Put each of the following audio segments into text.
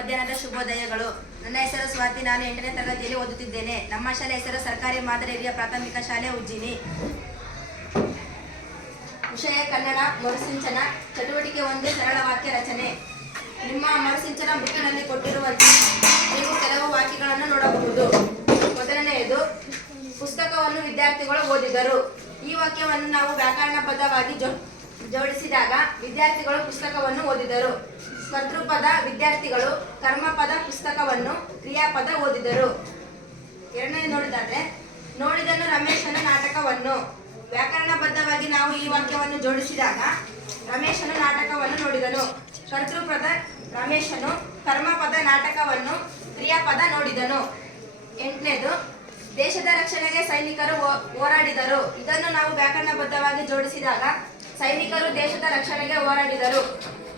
ಮಧ್ಯಾಹ್ನದ ಶುಭೋದಯಗಳು. ನನ್ನ ಹೆಸರು ಸ್ವಾತಿ. ನಾನು 8ನೇ ತರಗತಿಯಲ್ಲಿ ಓದುತ್ತಿದ್ದೇನೆ. ನಮ್ಮ ಶಾಲೆ ಹೆಸರು ಸರ್ಕಾರಿ ಮಾದರಿ ಹಿರಿಯ ಪ್ರಾಥಮಿಕ ಶಾಲೆ ಉಜ್ಜಿನಿ. ವಿಷಯ ಕನ್ನಡ. ಮರುಸಿಂಚನ. ಚಟುವಟಿಕೆ 1, ಸರಳ ವಾಕ್ಯ ರಚನೆ. ನಿಮ್ಮ ಮರುಸಿಂಚನ ಬುಕ್ಕಿನಲ್ಲಿ ಕೊಟ್ಟಿರುವಂತೆ ನೀವು ಕೆಲವು ವಾಕ್ಯಗಳನ್ನು ನೋಡಬಹುದು. ಮೊದಲನೆಯದು, ಪುಸ್ತಕವನ್ನು ವಿದ್ಯಾರ್ಥಿಗಳು ಓದಿದರು. ಈ ವಾಕ್ಯವನ್ನು ನಾವು ವ್ಯಾಕರಣಬದ್ಧವಾಗಿ ಜೋಡಿಸಿದಾಗ ವಿದ್ಯಾರ್ಥಿಗಳು ಪುಸ್ತಕವನ್ನು ಓದಿದರು. ಕರ್ತೃಪದ ವಿದ್ಯಾರ್ಥಿಗಳು, ಕರ್ಮಪದ ಪುಸ್ತಕವನ್ನು, ಕ್ರಿಯಾಪದ ಓದಿದರು. ಎರಡನೇ ನೋಡಿದಾದ್ರೆ, ನೋಡಿದನು ರಮೇಶನು ನಾಟಕವನ್ನು. ವ್ಯಾಕರಣಬದ್ಧವಾಗಿ ನಾವು ಈ ವಾಕ್ಯವನ್ನು ಜೋಡಿಸಿದಾಗ ರಮೇಶನು ನಾಟಕವನ್ನು ನೋಡಿದನು. ಕರ್ತೃಪದ ರಮೇಶನು, ಕರ್ಮಪದ ನಾಟಕವನ್ನು, ಕ್ರಿಯಾಪದ ನೋಡಿದನು. 8ನೇದು, ದೇಶದ ರಕ್ಷಣೆಗೆ ಸೈನಿಕರು ಹೋರಾಡಿದರು. ಇದನ್ನು ನಾವು ವ್ಯಾಕರಣಬದ್ಧವಾಗಿ ಜೋಡಿಸಿದಾಗ ಸೈನಿಕರು ದೇಶದ ರಕ್ಷಣೆಗೆ ಹೋರಾಡಿದರು.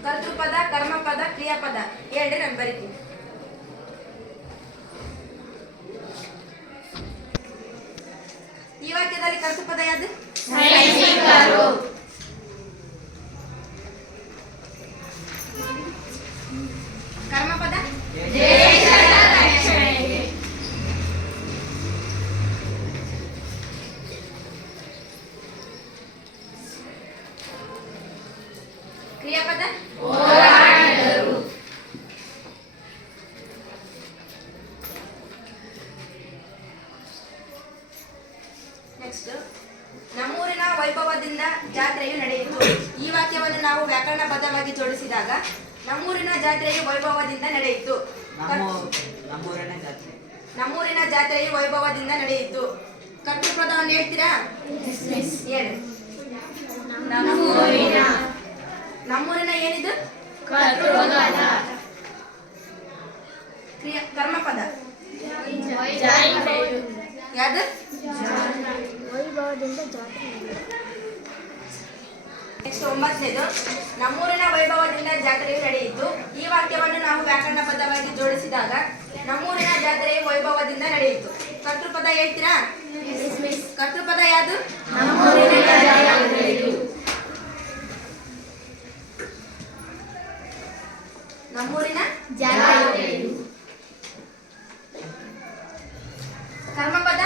ಕರ್ತೃಪದ, ಕರ್ಮಪದ, ಕ್ರಿಯಾಪದ. 2 ನಾನು ಬರೀತೀನಿ. ಈ ವಾಕ್ಯದಲ್ಲಿ ಕರ್ತೃಪದ ಯಾವುದು? ಸೈನಿಕರು. ಕರ್ಮಪದ ದೇಶದ ರಕ್ಷಣೆಗೆ. ಕ್ರಿಯಾಪದ ಹೋರಾಡಿದರು. ನೆಕ್ಸ್ಟ್, ನಮ್ಮೂರಿನ ವೈಭವದಿಂದ ಜಾತ್ರೆಯು ನಡೆಯಿತು. ಈ ವಾಕ್ಯವನ್ನು ನಾವು ವ್ಯಾಕರಣಬದ್ಧವಾಗಿ ಜೋಡಿಸಿದಾಗ ನಮ್ಮೂರಿನ ಜಾತ್ರೆಯು ವೈಭವದಿಂದ ನಡೆಯಿತು. ನಮ್ಮೂರಿನ ಜಾತ್ರೆಯು ವೈಭವದಿಂದ ನಡೆಯಿತು. ಕರ್ತೃಪದವನ್ನು ಹೇಳ್ತೀರಾ? ಹೇಳಿ. ನಮ್ಮೂರಿನ ಏನಿದು? ಕರ್ಮಪದ ಯಾವುದು? ನೆಕ್ಸ್ಟ್ 9ನೇದು, ನಮ್ಮೂರಿನ ವೈಭವದಿಂದ ಜಾತ್ರೆಯು ನಡೆಯಿತು. ಈ ವಾಕ್ಯವನ್ನು ನಾವು ವ್ಯಾಕರಣಬದ್ಧವಾಗಿ ಜೋಡಿಸಿದಾಗ ನಮ್ಮೂರಿನ ಜಾತ್ರೆಯು ವೈಭವದಿಂದ ನಡೆಯಿತು. ಕರ್ತೃಪದ ಹೇಳ್ತೀರಾ? ಕರ್ತೃಪದ ಯಾವುದು? ನಮ್ಮೂರಿನ ಜಾತ್ರೆಯು. ಕರ್ಮಪದ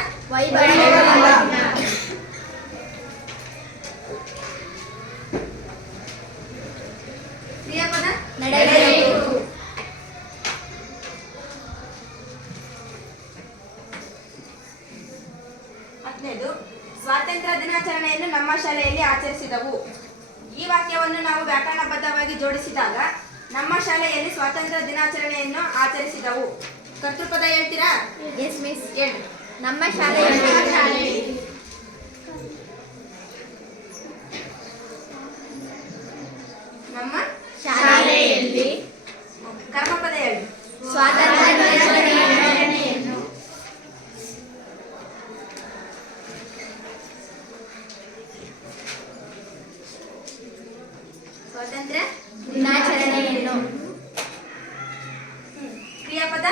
ಕ್ರಿಯಾಪದ ನಡೆಯಿತು. ಹತ್ತನೇದು, ಸ್ವಾತಂತ್ರ್ಯ ದಿನಾಚರಣೆಯನ್ನು ನಮ್ಮ ಶಾಲೆಯಲ್ಲಿ ಆಚರಿಸಿದವು. ಈ ವಾಕ್ಯವನ್ನು ನಾವು ವ್ಯಾಕರಣಬದ್ಧವಾಗಿ ಜೋಡಿಸಿದಾಗ ನಮ್ಮ ಶಾಲೆಯಲ್ಲಿ ಸ್ವಾತಂತ್ರ್ಯ ದಿನಾಚರಣೆಯನ್ನು ಆಚರಿಸಿದವು. ಕರ್ತೃಪದ ಹೇಳ್ತೀರಾ? Yes miss. ಹೇಳಿ. ನಮ್ಮ ಶಾಲೆಯಲ್ಲಿ. ನಮ್ಮ ಶಾಲೆಯಲ್ಲಿ. ಕರ್ಮಪದ ಹೇಳಿ. ಸ್ವಾತಂತ್ರ್ಯ ದಿನಾಚರಣೆಯನ್ನು. ಸ್ವಾತಂತ್ರ್ಯ ದಿನಾಚರಣೆಯನ್ನು. ಕ್ರಿಯಾಪದ